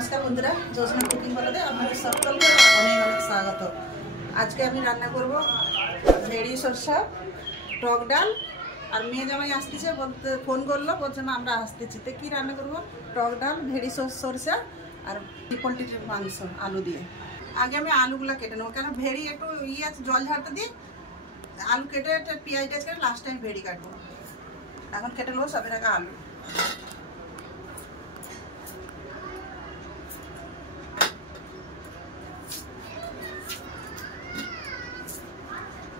नमस्कार बंधुरा जोशना कुकिंग बलदे आपनादेर सकलके अनेक अनेक स्वागत। आज के आमी रान्ना करब भेड़ी सर्षा टक डाल और मेये जामाई आसतेछे बोलते फोन करलो बोलछे ना आमरा आसतेछि तो कि रान्ना करब टक डाल भेड़ी सर्षा और पोल्ट्रिर मांस आलू दिए। आगे आमी आलूगुलो केटे नेब कारण भेड़ी एकटु इये आछे जल झाड़ते दिए आलू केटे पेঁয়াজ टेस्ट करे लास्ट टाइम भेड़ी काटबो। এখন কেটে নেব সবের আগে আলু।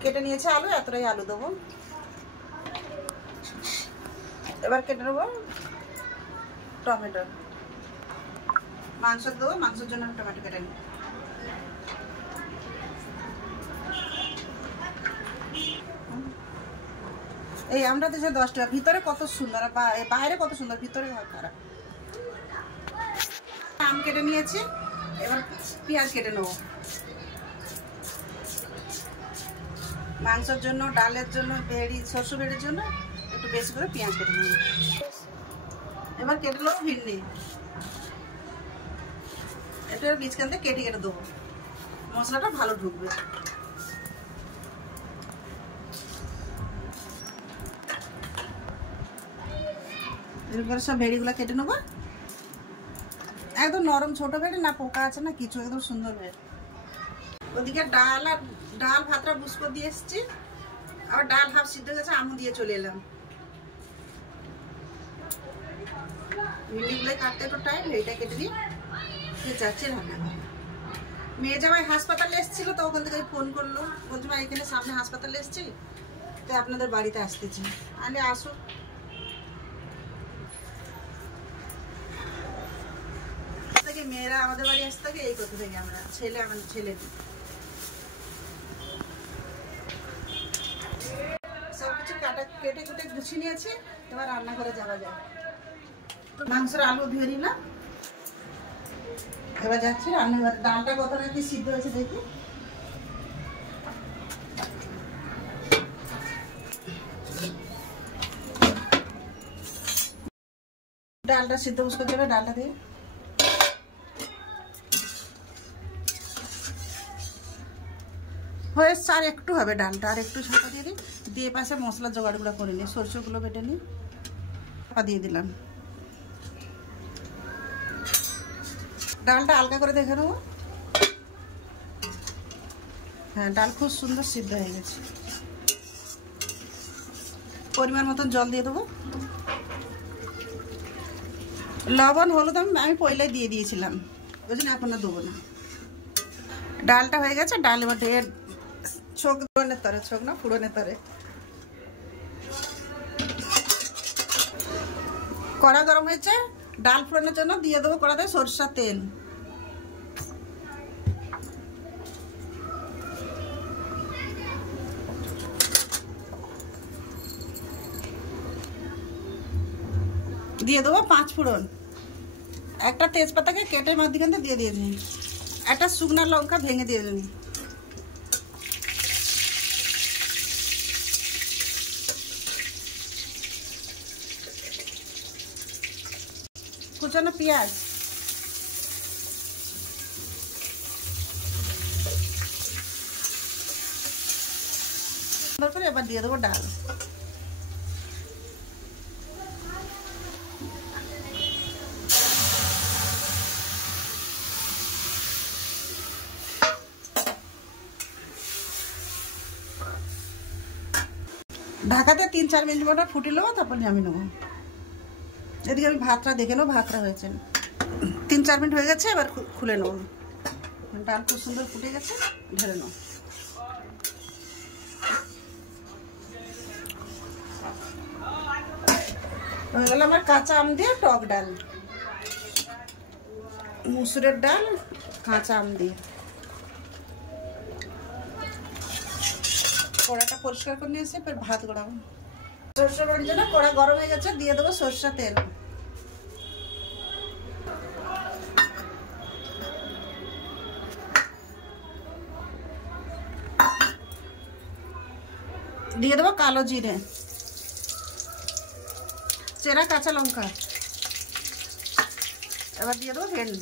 কেটে নিয়েছে আলু, এতটাই আলু দেবো। এবার কেটে নেব টমেটো। মাংস দেবো, মাংসের জন্য আমি টমেটো কেটে নিই। এই আমরা দেশে 10 টাকা, ভিতরে কত সুন্দর, বাইরে কত সুন্দর, ভিতরে খারাপ। আম কেটে নিয়েছি, এবার পেঁয়াজ কেটে নেব। মাংসের জন্য, ডালের জন্য, ভেড়ি সরষে ভেড়ির জন্য একটু বেশি করে পেঁয়াজ কেটে নেব। এবার কেটে নেব ভিন্ডি, এটার বীজখান থেকে কেটে কেটে দেবো, মশলাটা ভালো ঢুকবে। এরপরে সব ভেড়িগুলো কেটে নেবো, একদম নরম ছোট ভেড়ি, না পোকা আছে না কিছু, একদম সুন্দর ভেড়ি। ওদিকে ডাল আর ডাল ভাতটা বুসকো দিয়ে এসেছি, আর ডাল হাফ সিদ্ধ গেছে, আমু দিয়ে চলে এলাম। ভেন্ডিগুলো কাটতে একটু টাইম, ভেড়িটা কেটে দিই, যাচ্ছে রান্না। মেয়ে জামাই হাসপাতালে এসেছিল, তো ওখান থেকে ফোন করলো, বলছি মা এখানে সামনে হাসপাতালে এসেছি, তো আপনাদের বাড়িতে আসতেছি। আরে আসো। মেয়েরা আমাদের বাড়ি আসতে থাকে এই কথা থেকে, আমরা ছেলে আমাদের ছেলে সবকিছু কেটে কুটে গুছিয়ে নিয়েছি। এবার রান্না করে যাওয়া যায়। মাংসের আলু ধুয়ে নিলাম, এবার যাচ্ছি রান্নাঘরে। ডালটা কতটা কি সিদ্ধ হয়েছে দেখি। ডালটা সিদ্ধ বুঝতে দেবে, ডালটা দিয়ে হয়েছে, আর একটু হবে ডালটা, আর একটু ছাপা দিয়ে দিই, দিয়ে পাশে মশলা জোগাড়গুলো করে নিই, সরষেগুলো বেটে নিই, ছাপা দিয়ে দিলাম। ডালটা হালকা করে দেখে নেবো। হ্যাঁ, ডাল খুব সুন্দর সিদ্ধ হয়ে গেছে। পরিমাণ মতন জল দিয়ে দেবো। লবণ হলুদ আমি পয়লাই দিয়ে দিয়েছিলাম, ওই জন্য এখন দেবো না। ডালটা হয়ে গেছে, ডাল এবার ঢের ছোক ফোড়নের তরে, ছোক না ফোড়নের তরে। কড়া গরম হয়েছে, ডাল ফোড়নের জন্য দিয়ে দেবো কড়াতে সরষের তেল। দিয়ে দেবো 5 ফোড়ন, একটা তেজপাতাকে কেটে মাঝখানে দিয়ে দিয়েছি, একটা শুকনো লঙ্কা ভেঙে দিয়ে দিন, কুচানো পেঁয়াজ, করে এবার দিয়ে দেবো ডাল। ঢাকাতে 3-4 মিনিট মতো ফুটে নেবো, তারপর নামিয়ে নেবো। এদিকে আমি ভাতটা দেখে নেবো, ভাতটা হয়েছে 3-4 মিনিট হয়ে গেছে। এবার খুলে নেবো, ডাল খুব সুন্দর ফুটে গেছে, ঢেলে নেবো। হয়ে গেল আমার কাঁচা আম দিয়ে টক ডাল, মুসুরের ডাল কাঁচা আম দিয়ে। কড়াটা পরিষ্কার করে নিয়ে এসে এবার ভাত গড়াবো। সরষে বাড়ির জন্য কড়া গরম হয়ে গেছে, দিয়ে দেবো সরষের তেল। দিয়ে দেবো কালো জিরে, চেরা কাঁচা লঙ্কা, এবার দিয়ে দেবো ভেন্ডি।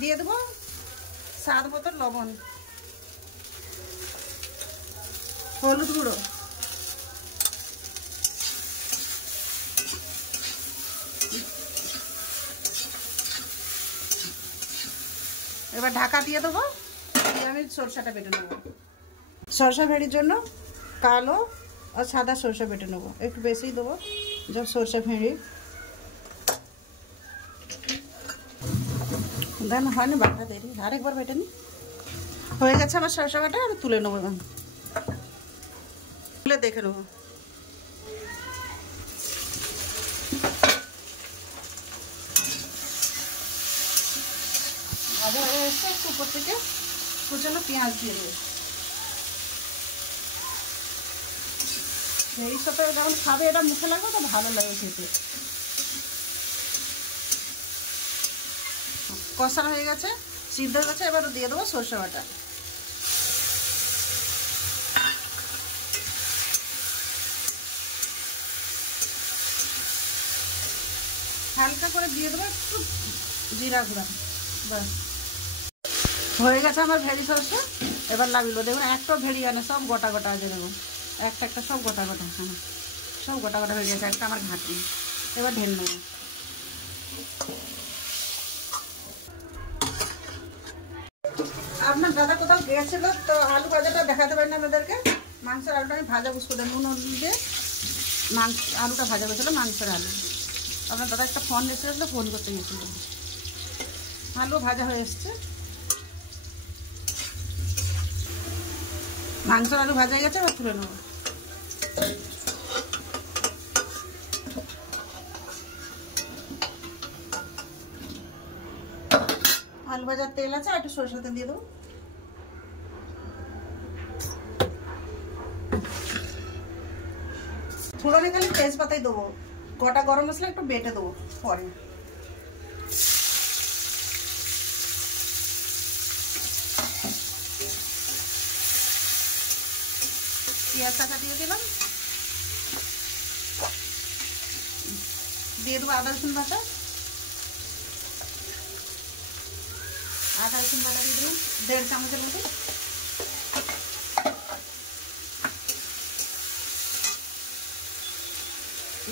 দিয়ে দেবো স্বাদ মতো লবণ, হলুদ গুঁড়ো, এবার ঢাকা দিয়ে দেবো। দিয়ে আমি সরষাটা বেটে নেবো। সরষা ভেড়ির জন্য কালো আর সাদা সরষা বেটে নেবো, একটু বেশি দেবো। যা সরষা ভেড়ি দেন হয়নি, বাটা দেরি, আরেকবার বেটে নি। হয়ে গেছে আমার সরষা বাটা, আমি তুলে নেবো। এবার তুলে দেখে নেবো। ভাজা হয়ে এসছে, একটু উপর থেকে কুচানো পেঁয়াজ দিয়ে দেবো। এই সাথে যখন খাবে এটা মুখে লাগবে তো ভালো লাগে খেতে। কষানো হয়ে গেছে, সিদ্ধ হয়ে গেছে, এবার দিয়ে দেবো সরষে বাটা। হালকা করে দিয়ে দেবো একটু জিরা গুঁড়া। বাস হয়ে গেছে আমার ভেড়ি সরষে। এবার লাগলো দেখুন, একটা ভেড়ি আনে সব গোটা গোটা আগে দেবো, একটা একটা সব গোটা গোটা। হ্যাঁ, সব গোটা গোটা হয়ে গেছে, একটা আমার ঘাটি। এবার ঢেলে নেবো। আপনার দাদা কোথাও গিয়েছিল তো আলু ভাজাটা দেখাতে পারি না আপনাদেরকে। মাংসের আলুটা আমি ভাজা বুঝতে দেয় নুন দিয়ে আলুটা ভাজা করেছিল, মাংসের আলু। আপনার দাদা একটা ফোন এসেছিলো, ফোন করতে গিয়েছিল। আলু ভাজা হয়ে এসছে, মাংসের আলু ভাজা হয়ে গেছে, এবার তুলে নেবো। আলু ভাজার তেল আছে, একটু সরষের তেল দিয়ে দেবো। ফোড়নে খালি তেজপাতাই দেবো, গোটা গরম মশলা একটু বেটে দেবো পরে। পেঁয়াজ কাঁচা দিয়ে দিলাম, দিয়ে দেবো আদা রসুন বাটা। আদা রসুন বাটা দিয়ে দিলাম 1.5 চামচের মতো।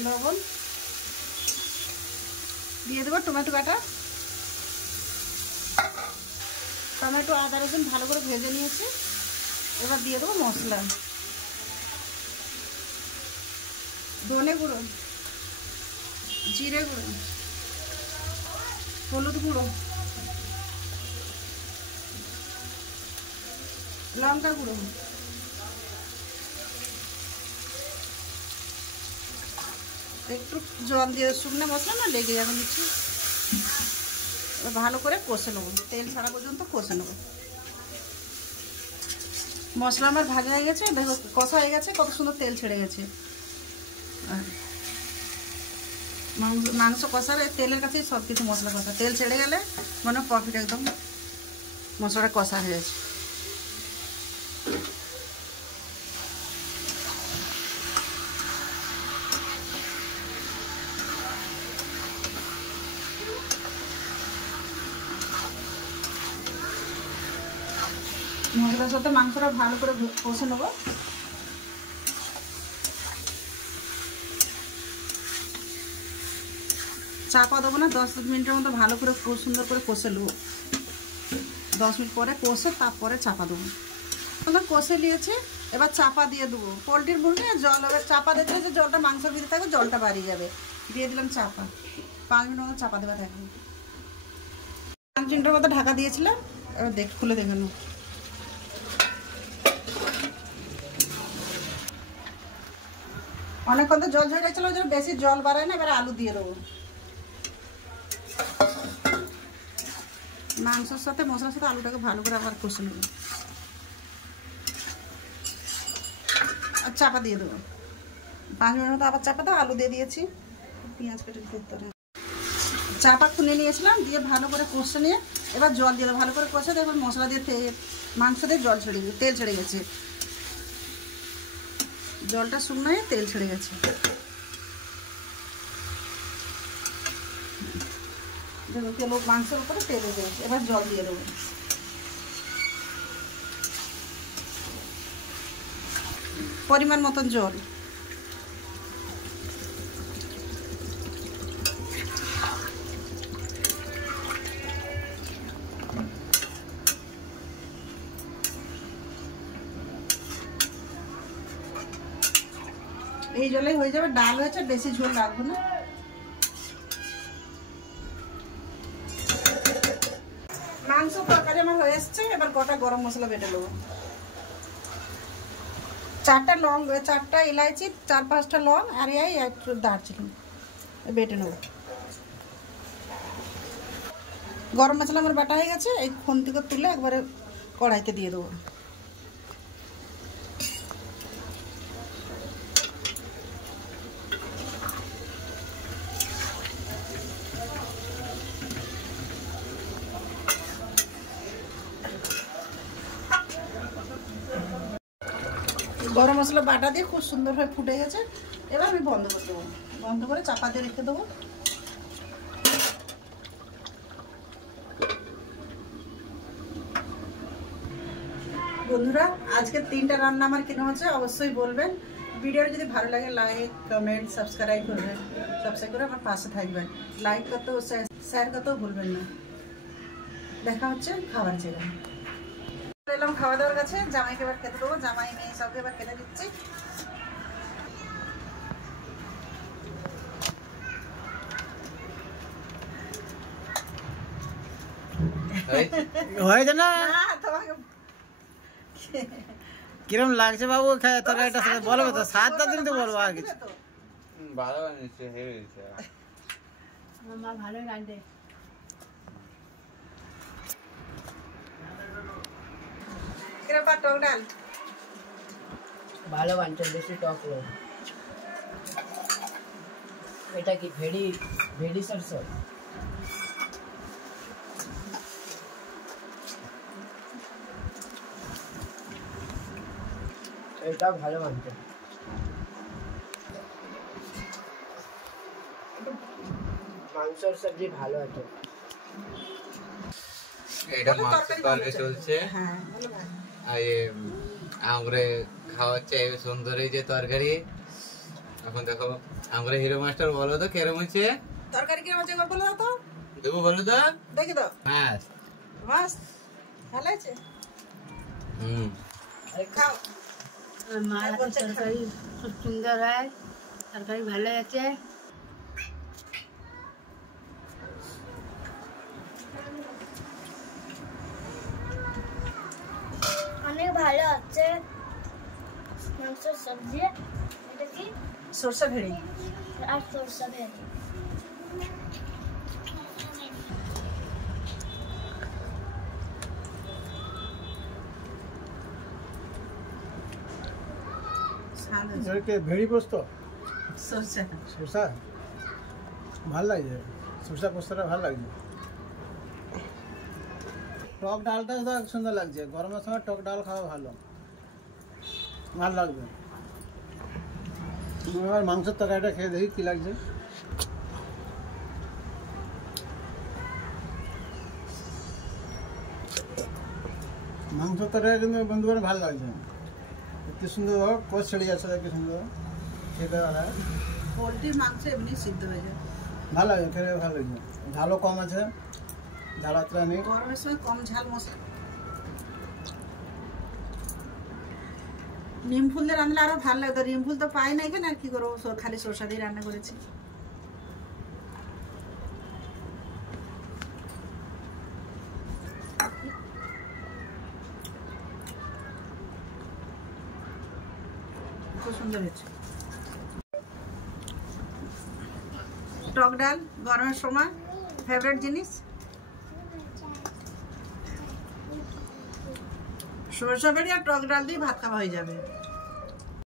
লবণ দিয়ে দেবো, টমেটো বাটা। টমেটো আদা রসুন ভালো করে ভেজে নিয়েছি, এবার দিয়ে দেবো মশলা। ধনে গুঁড়ো, জিরে গুঁড়ো, হলুদ গুঁড়ো, লঙ্কা গুঁড়ো, একটু জল দিয়ে, শুকনো মশলা না লেগে যাবে নিচ্ছি। ভালো করে কষে নেবো, তেল ছাড়া পর্যন্ত কষে নেবো। মশলা আমার ভাজা হয়ে গেছে, দেখো কষা হয়ে গেছে, কত সুন্দর তেল ছেড়ে গেছে। মাংস কষার তেলের কাছেই সব কিছু মশলা কষা, তেল ছেড়ে গেলে মানে প্রফিট, একদম মশলাটা কষা হয়ে গেছে। মশলার সাথে মাংসটা ভালো করে কষে নেবো। চাপা দেবো না, 10 মিনিটের মতো ভালো করে সুন্দর করে কষে নেবো। 10 মিনিট পরে কষে তারপরে চাপা দেবো। কষে নিয়েছি, এবার চাপা দিয়ে দেবো। পোলট্রির মুরগি জল হবে, চাপা দিতে যে জলটা মাংসের ভিতরে থাকবে, জলটা বাড়িয়ে যাবে। দিয়ে দিলাম চাপা, 5 মিনিট মতো চাপা দেওয়া থাকবে। 5 মিনিটের মতো ঢাকা দিয়েছিলাম, এবার খুলে দেখে নেব। অনেকক্ষণ তো জল ঝরে গেছিলো, ওই জন্য বেশি জল বাড়ায় না। এবার আলু দিয়ে দেবো। মাংসের সাথে মশলার সাথে আলুটাকে ভালো করে আবার কষে নেব, আর চাপা দিয়ে দেবো। 5 মিনিট মতো আবার চাপা দাও, আলু দিয়ে দিয়েছি, পেঁয়াজ কেটে দিতে হবে। চাপা খুলে নিয়েছিলাম, দিয়ে ভালো করে কষে নিয়ে এবার জল দিয়ে দেবো। ভালো করে কষে দেখুন মশলা দিয়ে মাংস দিয়ে জল ছেড়ে গেছে, তেল ছেড়ে গেছে। জলটা শুকনো হয়ে তেল ছেড়ে গেছে। দেখো তেল মাংসের উপরে তেল উঠে গেছে। এবার জল দিয়ে দেবো। পরিমাণ মতন জল। এই জলেই হয়ে যাবে। ডাল হয়েছে, বেশি ঝোল রাখবো না। মাংস তরকারি আমার হয়ে এসছে। এবার গোটা গরম মশলা বেটে নেবো। 4টা লং, 4টা ইলাইচি, 4-5টা লং আর এই একটু দারচিনি বেটে নেবো। গরম মশলা আমার বাটা হয়ে গেছে। এই খুন্তি করে তুলে একবারে কড়াইতে দিয়ে দেবো। গরম মশলা বাটা দিয়ে খুব সুন্দরভাবে ফুটে গেছে। এবার আমি বন্ধ করে দেবো। বন্ধ করে চাপা দিয়ে রেখে দেবো। বন্ধুরা, আজকে 3টা রান্না আমার কেন হচ্ছে অবশ্যই বলবেন। ভিডিওটা যদি ভালো লাগে লাইক, কমেন্ট, সাবস্ক্রাইব করবেন। সাবস্ক্রাইব করে আমার পাশে থাকবেন। লাইক করতেও শেয়ার করতেও ভুলবেন না। দেখা হচ্ছে খাবার জায়গায়। এলাম খাওয়া দাওয়ার কাছে। জামাইকে এবার খেতে দেবো। জামাই মেয়ে সবকে এবার খেতে দিচ্ছি। হয়েছে না? কিরম লাগছে বাবু তরকারিটা? বলবো তো, স্বাদটা দিন তো বলবো। আর কিছু ভালো বানিয়েছে, হয়েছে। মা ভালোই রাঁধে। টক ডাল ভালো বানছে, বেশি টক লোক। এটা কি ভেড়ি সরষে? এটা ভালো বানছে। মাংসের সবজি ভালো আছে। এটা মাছ তরকারি চলছে। হ্যাঁ, আর আমরা খাওয়াচ্ছে সুন্দর এই যে তরকারি। এখন দেখো আমরা হিরো মাস্টার, বলো তো কেরম হচ্ছে তরকারি? কিরম হচ্ছে বলো তো। দেবো, বলো তো। দেখি তো। মাছ মাছ ভালো আছে। খাও। মাছ তরকারি খুব সুন্দর হয়। তরকারি ভালো আছে। অনেক ভালো আছে মাংসের সবজি। এটা কি? সরষে ভেড়ি আর সরষে ভেড়ি। ভেড়ি পোস্ত, সরষে সরষা ভাল লাগছে। সরষা পোস্তটা ভাল লাগছে। টক ডালটা তো সুন্দর লাগছে। গরমের সময় টক ডাল খাওয়া ভালো লাগবে। এবার মাংসের তরকারিটা খেয়ে দেখি কি লাগছে। মাংসের তরকারি কিন্তু বন্ধুরা ভালো লাগছে। কি সুন্দর কোষ ছেড়ে যাচ্ছে, কি সুন্দর খেতে। পোলট্রির মাংস এমনি সিদ্ধ হয়ে যায়, ভালো লাগে খেতে, ভালো লাগছে। ঝালও কম আছে, ঝাল আত্রা নেই। গরমের সময় কম ঝাল মশলা। নিম ফুল দিয়ে রান্নালে আরো ভালো লাগতো। নিম ফুল তো পাই না এখানে, আর কি করবো, খালি সরষা দিয়ে রান্না করেছি। খুব সুন্দর হয়েছে। টক ডাল গরমের সময় ফেভারিট জিনিস। সরষে বেড়ি আর টক ডাল দিয়ে ভাত খাওয়া হয়ে যাবে।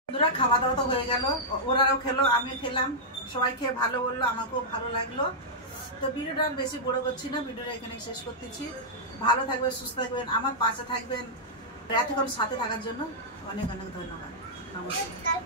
বন্ধুরা, খাওয়া দাওয়া তো হয়ে গেল। ওরাও খেলো, আমিও খেলাম। সবাই খেয়ে ভালো বললো, আমাকেও ভালো লাগলো। তো ভিডিওটা আর বেশি বড় করছি না, ভিডিওটা এখানে শেষ করতেছি। ভালো থাকবেন, সুস্থ থাকবেন, আমার পাশে থাকবেন। এতক্ষণ সাথে থাকার জন্য অনেক অনেক ধন্যবাদ। নমস্কার।